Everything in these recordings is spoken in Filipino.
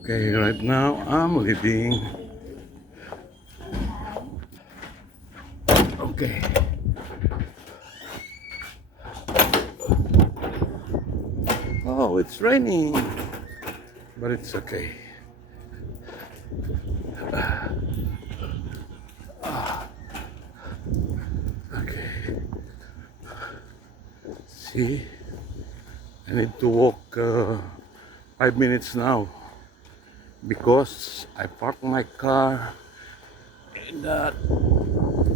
Okay, right now I'm leaving. Okay. Oh, it's raining, but it's okay. Okay. See, I need to walk 5 minutes now because I parked my car in that.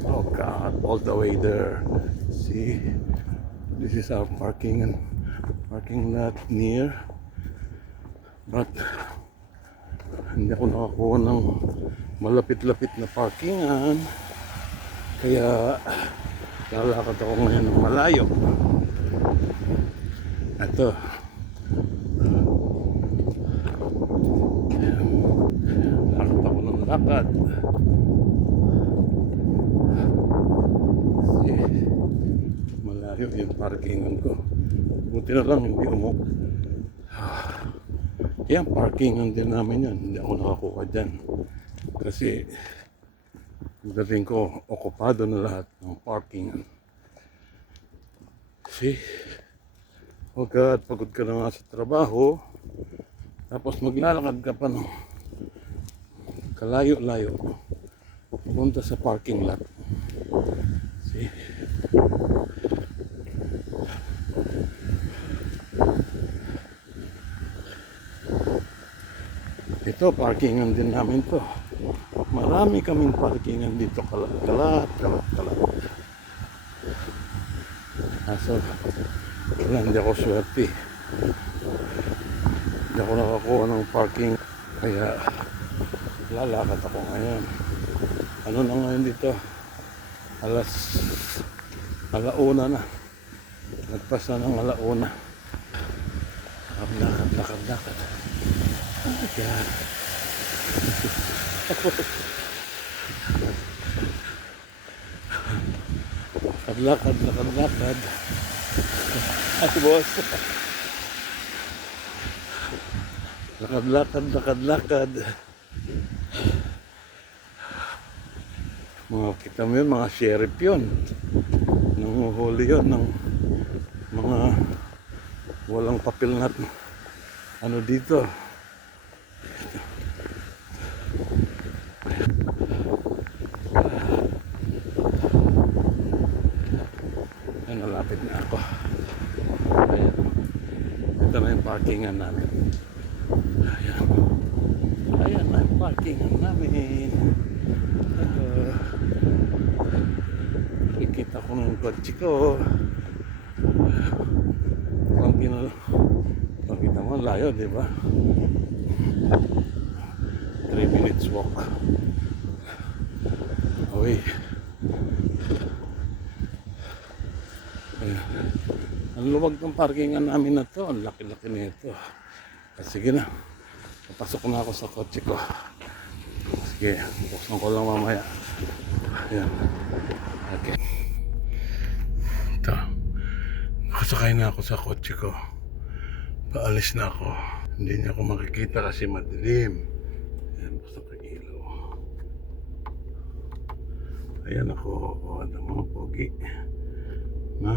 Oh God, all the way there. See, this is our parking lot near. But hindi ako nakakuha ng malapit-lapit na parkingan. Kaya lalakad ako ngayon ng malayo. Ito. Lakad ako ng lakad. Kasi malayo yung parkingan ko. Buti na lang hindi umupo. Yan, parkingan din namin yan. Hindi ako nakakuha dyan. Kasi dating ko, okupado na lahat ng parkingan. See? Oh God, pagod ka na nga sa trabaho. Tapos maglalakad ka pa ng kalayo-layo. Pupunta sa parking lot. See? Ito, parkingan din namin to. Marami kaming parkingan dito. Kalat. Kaso, wala, hindi ako swerte. Hindi ako nakakuha ng parking. Kaya, lalakad ako ngayon. Ano na ngayon dito? Alauna na. Nagpasa ng alauna. Lakad. God. Lakad. Ay, boss. Lakad. Kita mo yun, mga sheriff yun. Nanguhuli yun ng mga walang papel na ano dito. Ayan, nalapit na ako. Ayan. Ito na yung parkingan namin. Ayan na yung parkingan namin. Kikita ko ng kotse ko. Pakita mo, layo, di ba? 3 minutes walk away. Ayan. Ang luwag ng parkingan namin na to. Ang laki-laki nito. Sige na, papasok na ako sa kotse ko. Sige, buksan ko lang mamaya. Ayan. Okay. Ito, nakasakay na ako sa kotse ko. Paalis na ako. Hindi niya ako makikita kasi madilim. Ayan, basta ka ilaw. Ayan ako. O, ano mga pogi. Na?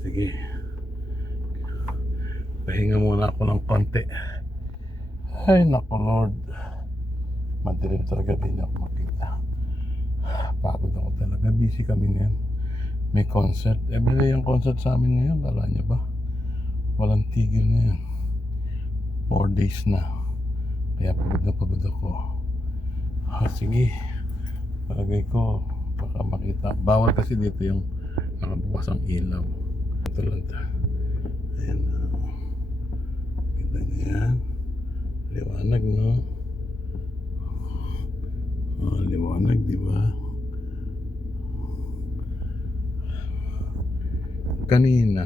Sige. Pahinga muna ako ng konti. Ay, naku Lord. Madilim talaga, di niya ako makita. Pagod ako talaga. Busy kami ngayon. May concert. Everyday yung concert sa amin ngayon. Kala niya ba? Walang tigil ngayon. 4 days na. Kaya pagod ako. Sige. Palagay ko, baka makita. Bawal kasi dito yung nakabukas ang ilaw. Ito lang ta. Ayan na. Kita niyo yan. Liwanag, no? Oh, liwanag, di ba? Kanina,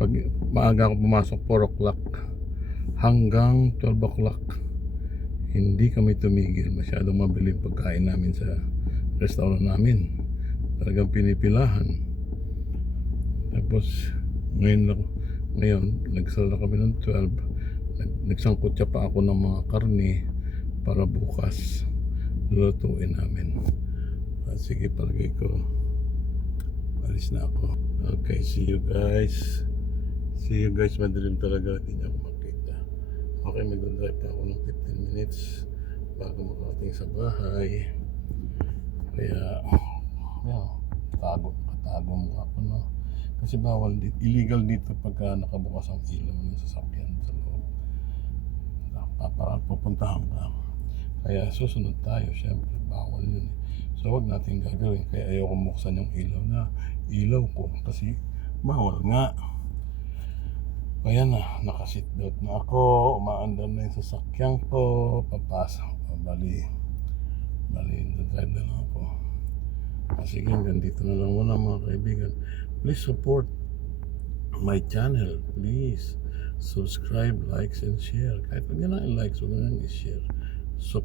pag maaga ako pumasok 4 o'clock hanggang 12 o'clock, hindi kami tumigil. Masyadong mabili yung pagkain namin sa restaurant namin. Talagang pinipilahan. Tapos ngayon nagsara kami ng 12. Nagsangkot siya pa ako ng mga karne para bukas lulutuin namin. Sige, palagay ko. Alis na ako. Okay, see you guys. See you guys, madilim talaga. Hindi niya ako makita. Okay, mag-drive pa ako ng 15 minutes bago makarating sa bahay. Kaya, yeah, katago mo ako, no? Kasi bawal dito, illegal dito pagka nakabukas ang ilaw ng sasakyan sa loob. Para pupuntahan ka. Kaya susunod tayo, syempre, bawal yun. So, wag natin gagawin. Kaya ayoko buksan yung ilaw ko kasi bawal nga. Kaya nakaseatbelt na ako, umaandar na yung sasakyan ko, papasok. Bali, drive na lang ako. Sige, hanggang dito na lang muna mga kaibigan. Please support my channel. Please subscribe, likes, and share. Kahit wag na i-likes, wag na i-share. So,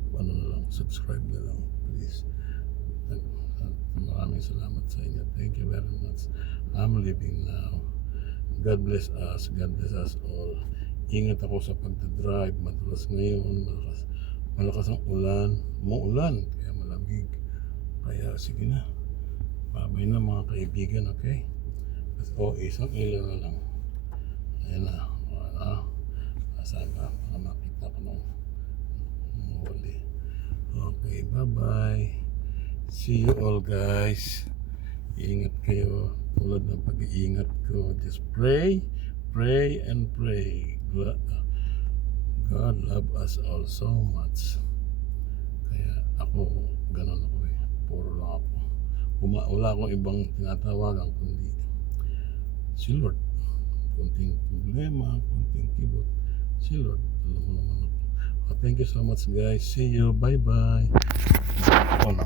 subscribe na lang, please. Maraming salamat sa inyo. Thank you very much. I'm leaving now. God bless us. God bless us all. Ingat ako sa pagdadrive. Madalas ngayon, malakas ang ulan. Umuulan, kaya malamig. Kaya sige na. Babay na mga kaibigan, okay? Isang ilaw na lang. Ayan na. Wala. Saan ba? Makita ko nung huli. Okay, bye-bye. See you all, guys. Ingat kayo. Tulad ng pag-iingat ko. Just pray, and pray. God love us all so much. Kaya ako, ganun ako eh. Puro lang ako. Wala akong ibang tinatawagan kundi si Lord. Kunting problema, kunting kibot. Si Lord, alam mo naman ako. Thank you so much, guys. See you. Bye-bye.